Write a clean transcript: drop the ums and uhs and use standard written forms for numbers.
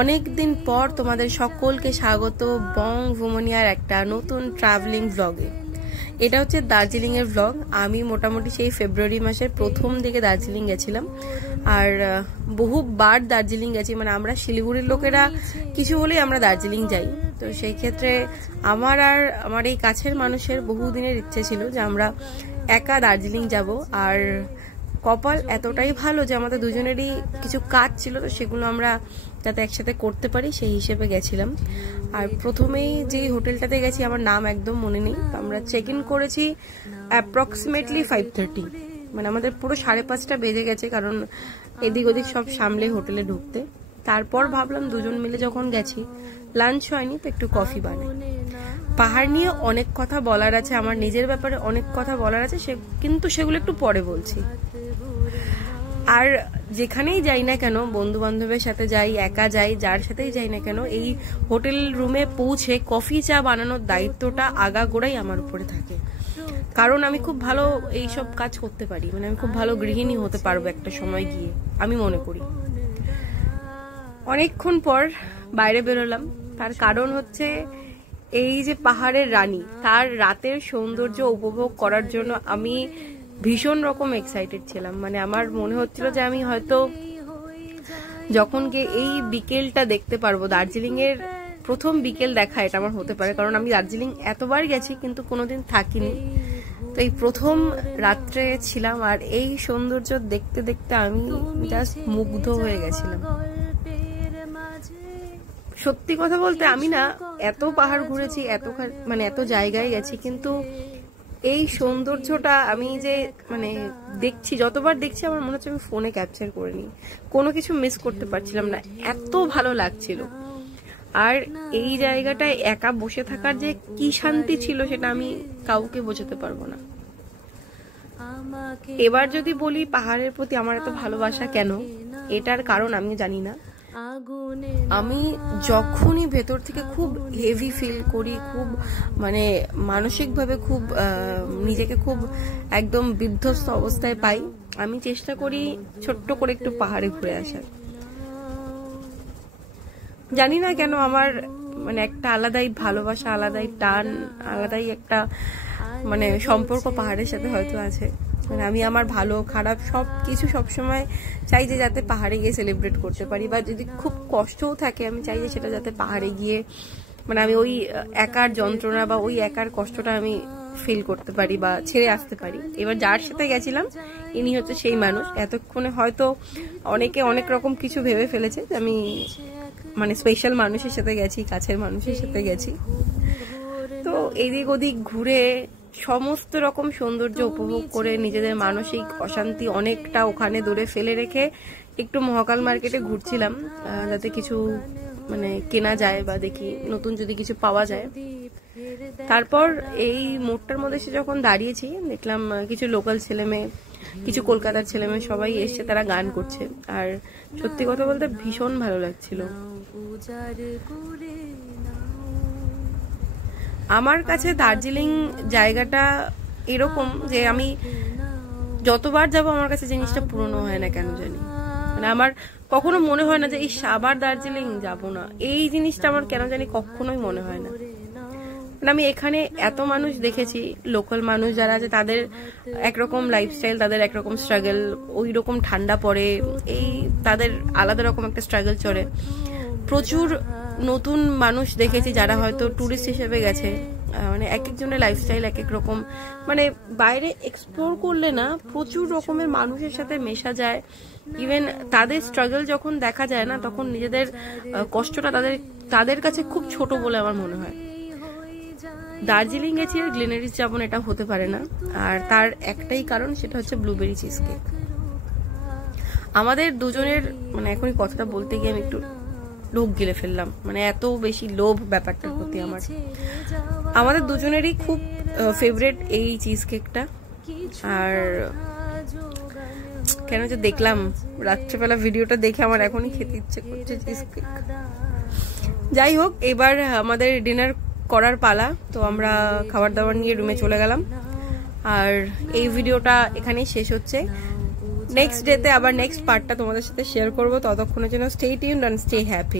অনেক দিন পর তোমাদের সকলকে স্বাগত বং ভুমনিয়ার একটা নতুন ট্রাভেলিং ব্লগে। এটা হচ্ছে দার্জিলিং এর ব্লগ। আমি মোটামুটি সেই ফেব্রুয়ারি মাসের প্রথম দিকে দার্জিলিং গেছিলাম, আর বহুবার দার্জিলিং গেছি। মানে আমরা শিলিগুড়ির লোকেরা কিছু হলেই আমরা দার্জিলিং যাই। তো সেই ক্ষেত্রে আমার আর আমার এই কাছের মানুষের বহুদিনের ইচ্ছে ছিল যে আমরা একা দার্জিলিং যাব। আর কপাল এতটাই ভালো যে আমাদের দুজনেরই কিছু কাজ ছিল, তো সেগুলো আমরা যাতে একসাথে করতে পারি সেই হিসেবে গেছিলাম। আর প্রথমেই যে হোটেলটাতে গেছি আমার নাম একদম মনে নেই, আমরা চেক ইন করেছি অ্যাপ্রক্সিমেটলি 5:30, মানে আমাদের পুরো 5:30 বেজে গেছে, কারণ এদিক ওদিক সব সামলে হোটেলে ঢুকতে। তারপর ভাবলাম দুজন মিলে যখন গেছি, লাঞ্চ হয়নি তো একটু কফি বানাই। পাহাড় নিয়ে অনেক কথা বলার আছে, আমার নিজের ব্যাপারে অনেক কথা বলার আছে, কিন্তু সেগুলো একটু পরে বলছি। আর যেখানেই যাই না কেন, বন্ধু বান্ধবের সাথে যাই, একা যাই, যার সাথেই যাই না কেন, এই হোটেল রুমে পৌঁছে কফি চা বানানোর দায়িত্বটা আগাগোড়াই আমার উপরে থাকে। কারণ আমি খুব ভালো এইসব কাজ করতে পারি, মানে আমি খুব ভালো গৃহিণী হতে পারবো একটা সময় গিয়ে, আমি মনে করি। অনেকক্ষণ পর বাইরে বেরোলাম, তার কারণ হচ্ছে এই যে পাহাড়ের রানী, তার রাতের সৌন্দর্য উপভোগ করার জন্য আমি ভীষণ রকম এক্সাইটেড ছিলাম। মানে আমার মনে হচ্ছিল যে আমি হয়তো যখন গিয়ে এই বিকেলটা দেখতে পারবো, দার্জিলিং এর প্রথম বিকেল দেখা এটা আমার হতে পারে। কারণ আমি দার্জিলিং এতবার গেছি কিন্তু কোনোদিন থাকিনি, তো এই প্রথম রাত্রে ছিলাম, আর এই সৌন্দর্য দেখতে দেখতে আমি জাস্ট মুগ্ধ হয়ে গেছিলাম। সত্যি কথা বলতে আমি না এত পাহাড় ঘুরেছি, এত জায়গায় গেছি, কিন্তু এই সৌন্দর্যটা আমি যে মানে দেখছি, যতবার দেখছি আমার মনে হচ্ছে আমি ফোনে ক্যাপচার করে নিই, কোনো কিছু মিস করতে পারছিলাম না, এত ভালো লাগছিল। আর এই জায়গাটায় একা বসে থাকার যে কি শান্তি ছিল সেটা আমি কাউকে বোঝাতে পারবো না। এবার যদি বলি পাহাড়ের প্রতি আমার এত ভালোবাসা কেন, এটার কারণ আমি জানি না। আমি যখনই ভেতর থেকে খুব হেভি ফিল করি, খুব মানে মানসিকভাবে খুব নিজেকে খুব একদম বিধ্বস্ত অবস্থায় পাই, আমি চেষ্টা করি ছোট্ট করে একটু পাহাড়ে ঘুরে আসার। জানি না কেন আমার মানে একটা আলাদাই ভালোবাসা, আলাদাই টান, আলাদাই একটা মানে সম্পর্ক পাহাড়ের সাথে হয়তো আছে। মানে আমি আমার ভালো খারাপ সব কিছু সবসময় চাই যে যাতে পাহাড়ে গিয়ে সেলিব্রেট করতে পারি, বা যদি খুব কষ্টও থাকে আমি চাই যে সেটা যাতে পাহাড়ে গিয়ে মানে আমি ওই একার যন্ত্রণা বা ওই একার কষ্টটা আমি ফিল করতে পারি বা ছেড়ে আসতে পারি। এবার যার সাথে গেছিলাম ইনি হচ্ছে সেই মানুষ। এতক্ষণে হয়তো অনেকে অনেক রকম কিছু ভেবে ফেলেছে যে আমি মানে স্পেশাল মানুষের সাথে গেছি, কাছের মানুষের সাথে গেছি। তো এদিক ওদিক ঘুরে সমস্ত রকম সৌন্দর্য উপভোগ করে নিজেদের মানসিক অশান্তি অনেকটা ওখানে দূরে ফেলে রেখে একটু মহাকাল মার্কেটে ঘুরছিলাম, যাতে কিছু মানে কেনা যায় বা দেখি নতুন যদি কিছু পাওয়া যায়। তারপর এই মোড়টার মধ্যে এসে যখন দাঁড়িয়েছি দেখলাম কিছু লোকাল ছেলেমেয়ে, কিছু কলকাতার ছেলেমেয়ে সবাই এসছে, তারা গান করছে। আর সত্যি কথা বলতে ভীষণ ভালো লাগছিল। আমার কাছে দার্জিলিং জায়গাটা এরকম যে আমি যতবার যাব আমার কাছে জিনিসটা পুরনো হয় না কেন জানি। মানে আমার কখনো মনে হয় না যে এই আবার দার্জিলিং যাব না, এই জিনিসটা আমার কেন জানি কখনোই মনে হয় না। মানে আমি এখানে এত মানুষ দেখেছি, লোকাল মানুষ যারা আছে তাদের একরকম লাইফস্টাইল, তাদের একরকম স্ট্রাগল, ওই রকম ঠান্ডা পড়ে, এই তাদের আলাদা রকম একটা স্ট্রাগল চলে। প্রচুর নতুন মানুষ দেখেছি যারা হয়তো টুরিস্ট হিসেবে গেছে, মানে এক একজনের লাইফস্টাইল এক এক রকম। মানে বাইরে এক্সপ্লোর করলে না প্রচুর রকমের মানুষের সাথে মেশা যায়, ইভেন তাদের স্ট্রাগল যখন দেখা যায় না তখন নিজেদের কষ্টটা তাদের কাছে খুব ছোট বলে আমার মনে হয়। দার্জিলিং গেছি আর গ্লেনারিস যাবো না এটা হতে পারে না, আর তার একটাই কারণ, সেটা হচ্ছে ব্লুবেরি চিজ কেক। আমাদের দুজনের মানে এখনই কথাটা বলতে গিয়ে আমি একটু লোভ গিলে ফেললাম, মানে এত বেশি লোভ ব্যাপারটার প্রতি আমার। আমাদের দুজনেরই খুব ফেভারিট এই চিজ কেকটা। আর কেন যে দেখলাম রাত্রেবেলা ভিডিওটা দেখে আমার এখনই খেতে ইচ্ছে করছে চিজ কেক। যাই হোক, এবার আমাদের ডিনার করার পালা, তো আমরা খাবার দাবার নিয়ে রুমে চলে গেলাম। আর এই ভিডিওটা এখানেই শেষ হচ্ছে। নেক্সট ডেতে আবার নেক্সট পার্টটা তোমাদের সাথে শেয়ার করবো। ততক্ষণের জন্য stay tuned and stay happy.